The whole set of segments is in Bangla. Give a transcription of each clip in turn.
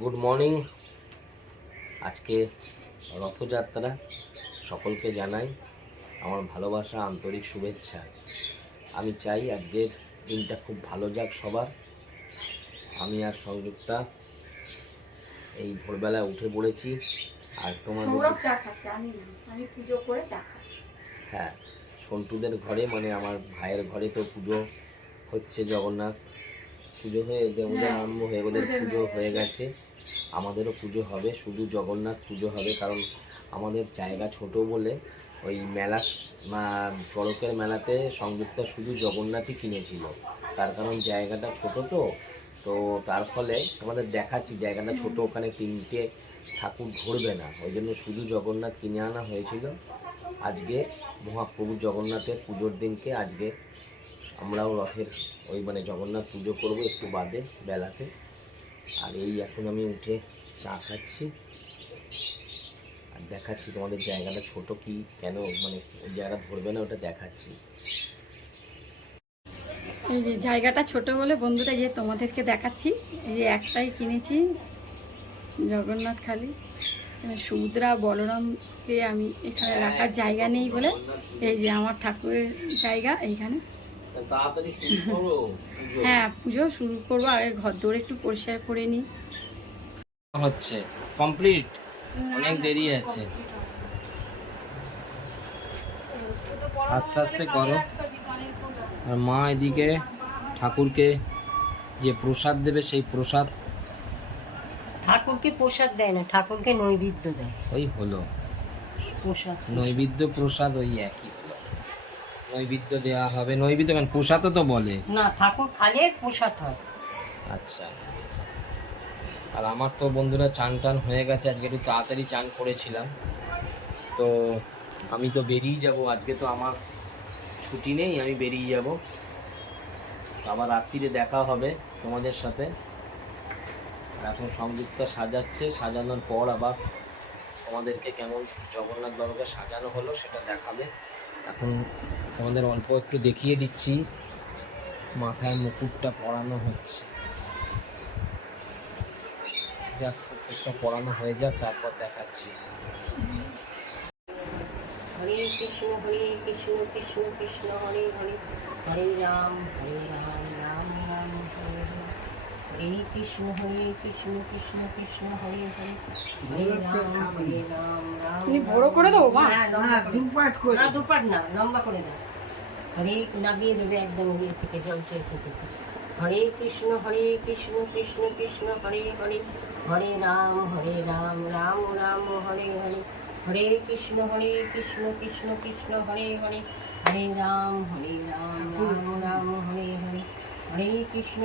Good morning. আজকে রথযাত্রা, সকলকে জানাই আমার ভালোবাসা, আন্তরিক শুভেচ্ছা। আমি চাই আজকের দিনটা খুব ভালো যাক সবার। আমি আর সংযুক্তা এই ভোরবেলা উঠে পড়েছি। আর তোমাদের চা খাচ্ছে, আমি পুজো করে চা খাচ্ছি। হ্যাঁ, সন্টুদের ঘরে মানে আমার ভাইয়ের ঘরে তো পুজো হচ্ছে, জগন্নাথ পুজো হয়ে ওদের আরম্ভ হয়ে ওদের পুজো হয়ে গেছে। আমাদেরও পুজো হবে, শুধু জগন্নাথ পুজো হবে, কারণ আমাদের জায়গা ছোট বলে ওই মেলা চড়কের মেলাতে সংযুক্তা শুধু জগন্নাথই কিনেছিল। তার কারণ জায়গাটা ছোট, তো তার ফলে আমাদের দেখাচ্ছি জায়গাটা ছোট, ওখানে তিনটে ঠাকুর ধরবে না, ওই জন্য শুধু জগন্নাথ কিনে আনা হয়েছিল। আজকে মহাপ্রভু জগন্নাথের পুজোর দিনকে আজকে আমরাও রথের ওই মানে জগন্নাথ পুজো করবো একটু বাদে বেলাতে। আর এই এখন আমি উঠে চা খাচ্ছি আর দেখাচ্ছি তোমাদের জায়গাটা ছোট কি কেন মানে ওই জায়গাটা ধরবে না ওটা দেখাচ্ছি। এই যে জায়গাটা ছোট বলে বন্ধুরা যে তোমাদেরকে দেখাচ্ছি, এই যে একটাই কিনেছি জগন্নাথ খালি। সুভদ্রা বলরামকে আমি এখানে রাখার জায়গা নেই বলে এই যে আমার ঠাকুরের জায়গা এইখানে। হ্যাঁ, পুজো শুরু করবো, আগে ঘর দৌড়ে একটু পরিষ্কার করে নিই। হচ্ছে কমপ্লিট, অনেক দেরি আছে, আস্তে আস্তে করো। আর মা এদিকে ঠাকুরকে যে প্রসাদ দেবে সেই প্রসাদ, ঠাকুরকে প্রসাদ দেয় না, ঠাকুরকে নৈবেদ্য দেয়। ওই হলো প্রসাদ, নৈবেদ্য প্রসাদ ওই একই হলো। নৈবেদ্য দেওয়া হবে, নৈবেদ্য মানে প্রসাদও তো বলে না, ঠাকুর খালে প্রসাদ হয়। আচ্ছা। আর আমার তো বন্ধুরা চান টান হয়ে গেছে, আজকে একটু তাড়াতাড়ি চান করেছিলাম, তো আমি তো বেরিয়ে যাব আজকে, তো আমার ছুটি নেই, আমি বেরিয়ে যাব। আবার রাত্রিরে দেখা হবে তোমাদের সাথে। এখন সংযুক্তা সাজাচ্ছে, সাজানোর পর আবার তোমাদেরকে কেমন জগন্নাথ বাবুকে সাজানো হলো সেটা দেখাবে। এখন তোমাদের অল্প একটু দেখিয়ে দিচ্ছি, মাথায় মুকুটটা পরানো হচ্ছে। যাক, মুকুটটা পরানো হয়ে যাক, তারপর দেখাচ্ছি। হরে কৃষ্ণ কৃষ্ণ কৃষ্ণ হরে হরে, হরে রাম রাম রাম হরে হরে। হরে কৃষ্ণ কৃষ্ণ কৃষ্ণ হরে হরে, হরে রাম রাম। তুমি বড় করে দেবো মা? দুপাট না, লম্বা করে দাও। হরে নামিয়ে দেবে একদম ইয়ে থেকে, জল চৌকি থেকে। হরে কৃষ্ণ কৃষ্ণ কৃষ্ণ হরে হরে, হরে রাম রাম রাম হরে হরে। হরে কৃষ্ণ কৃষ্ণ কৃষ্ণ হরে হরে, হরে রাম রাম রাম হরে হরে। হরে কৃষ্ণ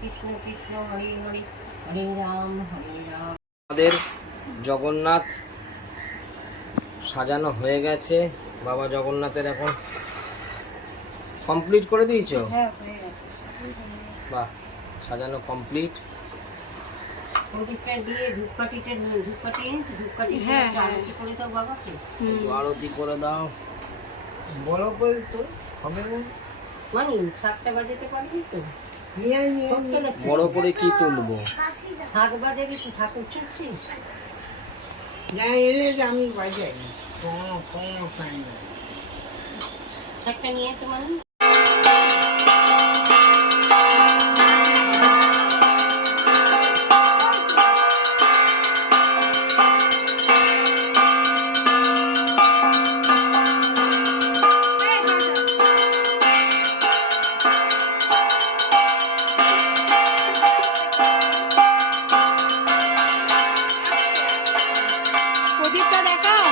কৃষ্ণ কৃষ্ণ হরে হরে, হরে রাম রাম। আমাদের জগন্নাথ সাজানো হয়ে গেছে, বাবা জগন্নাথের এখন কমপ্লিট করে দিয়েছো? হ্যাঁ, হয়ে গেছে। বাহ, সাজানো কমপ্লিট। প্রদীপটা দিয়ে ধূপকাঠি হ্যাঁ, আরতি করে দাও বাবাকে। আরতি করে দাও, বড় করে তো হবে না মানে 7টা বাজাতে পারবি তো? বড় করে কি তুলবো? 7 বাজাবি তো, ঠাকুর ছুটছিস না এলে আমি বাজাই একটা নিয়ে তো মানে। প্রদীপটা দেখাও।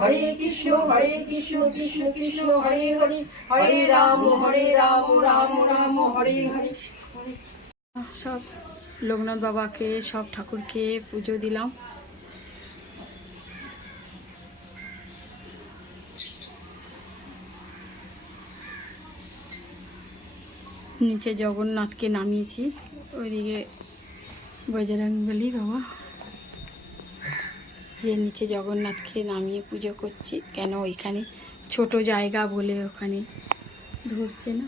হরে কৃষ্ণ কৃষ্ণ কৃষ্ণ হরে হরে হরে রাম রাম রাম হরে হরে। সব লোকনাথ বাবাকে সব ঠাকুরকে পুজো দিলাম। নিচে জগন্নাথকে নামিয়েছি, ওইদিকে বজরংবলী বাবা, যে নিচে জগন্নাথকে নামিয়ে পুজো করছি, কেন ওইখানে ছোট জায়গা বলে ওখানে ধরছে না।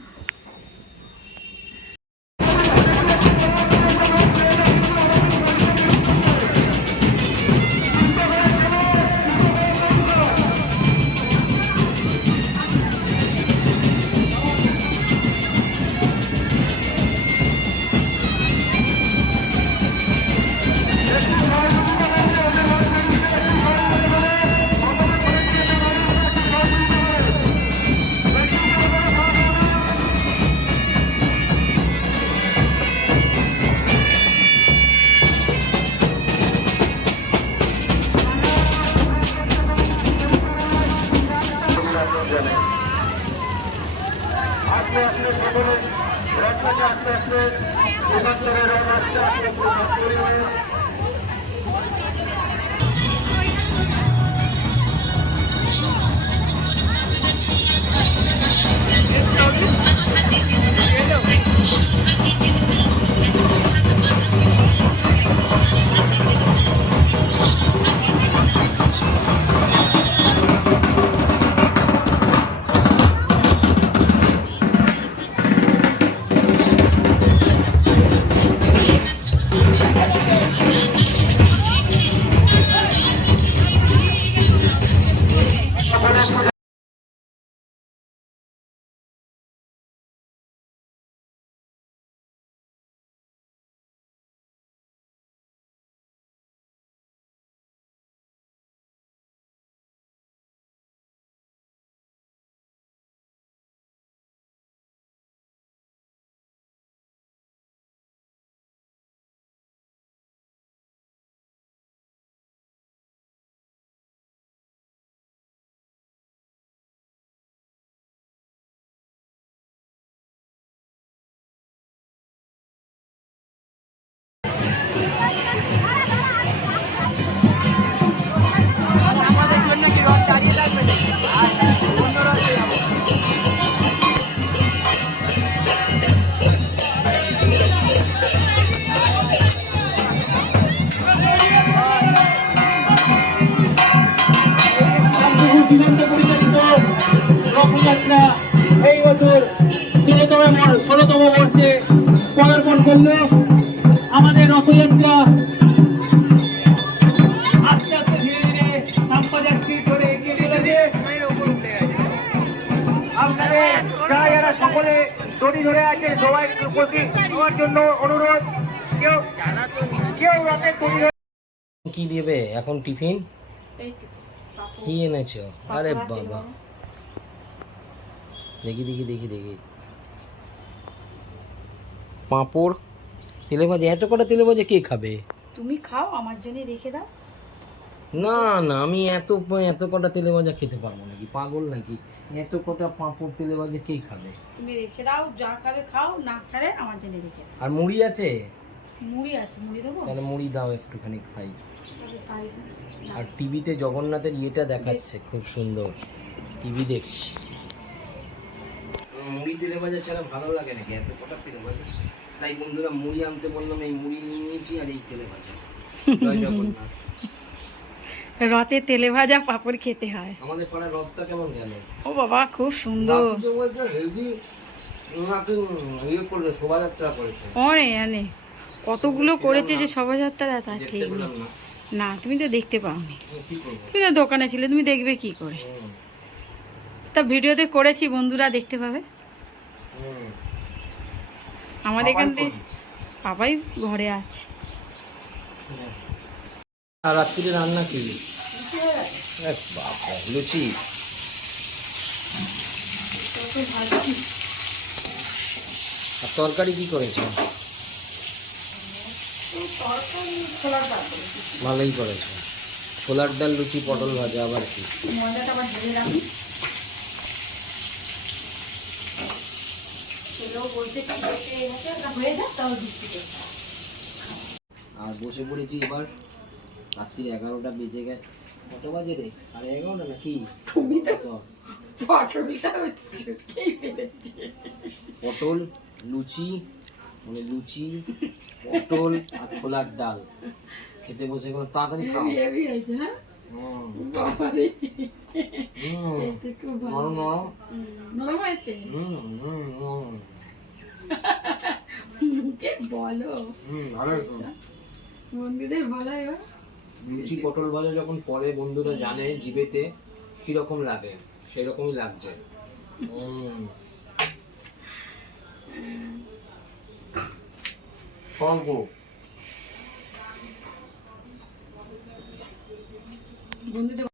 রথযাত্রা এই বছর 16তম বর্ষে পদার্পণ করলো। আমাদের রথযাত্রা আস্তে আস্তে ধীরে ধীরে সাম্প্রদায়িক করে এগিয়ে চলেছে। আপনাদের যারা সকলে দড়ি ধরে আছে সবাই উপস্থিত হওয়ার জন্য অনুরোধ। কেউ রথের দড়ি ধরে কি দেবে এখন টিফিন? কি এনেছো? আরে বাবা, দেখি দেখি দেখি দেখি, পাঁপড়, তেলে ভাজা। এত কটা তেলে ভাজা কে খাবে? তুমি খাও, আমার জন্য রেখে দাও। না না, আমি এত কটা তেলে ভাজা খেতে পারবো নাকি? পাগল নাকি? এত কটা পাঁপড় তেলে ভাজা কে খাবে? তুমি রেখে দাও, যা খাবে খাও, না খাবে আমার জন্য রেখে দাও। আর মুড়ি আছে? মুড়ি আছে, মুড়ি দেবো। তাহলে মুড়ি দাও, একটুখানি খাই। তবে তাই আর টিভিতে জগন্নাথের ইয়েটা দেখাচ্ছে, খুব সুন্দর। টিভি দেখছি। মুড়ি তেলে ভাজা ছাড়া ভালো লাগে নাকি? এত কটা তেলে ভাজা। তাই বন্ধুরা মুড়ি আনতে বললাম, এই মুড়ি নিয়ে নিয়েছি আর এই তেলে ভাজা। জয় জগন্নাথ। রথে তেলে ভাজা পাঁপড় খেতে হয়। আমাদের পাড়ার রথটা কেমন গেল? ও বাবা, খুব সুন্দর। শোভাযাত্রা করেছে অনেক কতগুলো করেছে যে শোভাযাত্রা, তা ঠিক নেই। পেলাম না। না, তুমি তো দেখতে পাওনি, কি করবো? তুমি তো দোকানে ছিলে, তুমি দেখবে কি করে? তা ভিডিওতে করেছি, বন্ধুরা দেখতে পাবে। আমাদের এখান থেকে পাপাই ঘরে আছে। আর রাত্রিরে রান্না কি? লুচি। আর তরকারি কি করেছে? ভালোই করেছে। ছোলার ডাল, লুচি, পটল ভাজা, আবার কি? ময়দাটা আবার ঢেলে রাখি। ছেলেও বলছে কি করতে এনেছে, ওটা হয়ে যাক তাও দিচ্ছি তো। আর বসে পড়েছি এবার, রাত্রি 11টা বেজে গেছে। কত বাজে রে? 11:30 নাকি? তুমি তো 10। পটলটা চুটকেই ফেলেছে। পটল, লুচি, মানে লুচি, পটল আর ছোলার ডাল খেতে বসে কোনো তাড়াতাড়ি খাও। হেভি হয়েছে, হ্যাঁ হুম, বাবারে, হুম, এটা খুব ভালো। নরম নরম। নরম হয়েছে? হুম হুম হুম মুখে বলো, ভালো একদম। বন্ধুদের বলো এবার। লুচি পটল ভাজা যখন পরে বন্ধুরা জানে জিভেতে কিরকম লাগে, সেরকমই লাগছে। স্বর্গ। বন্ধুদের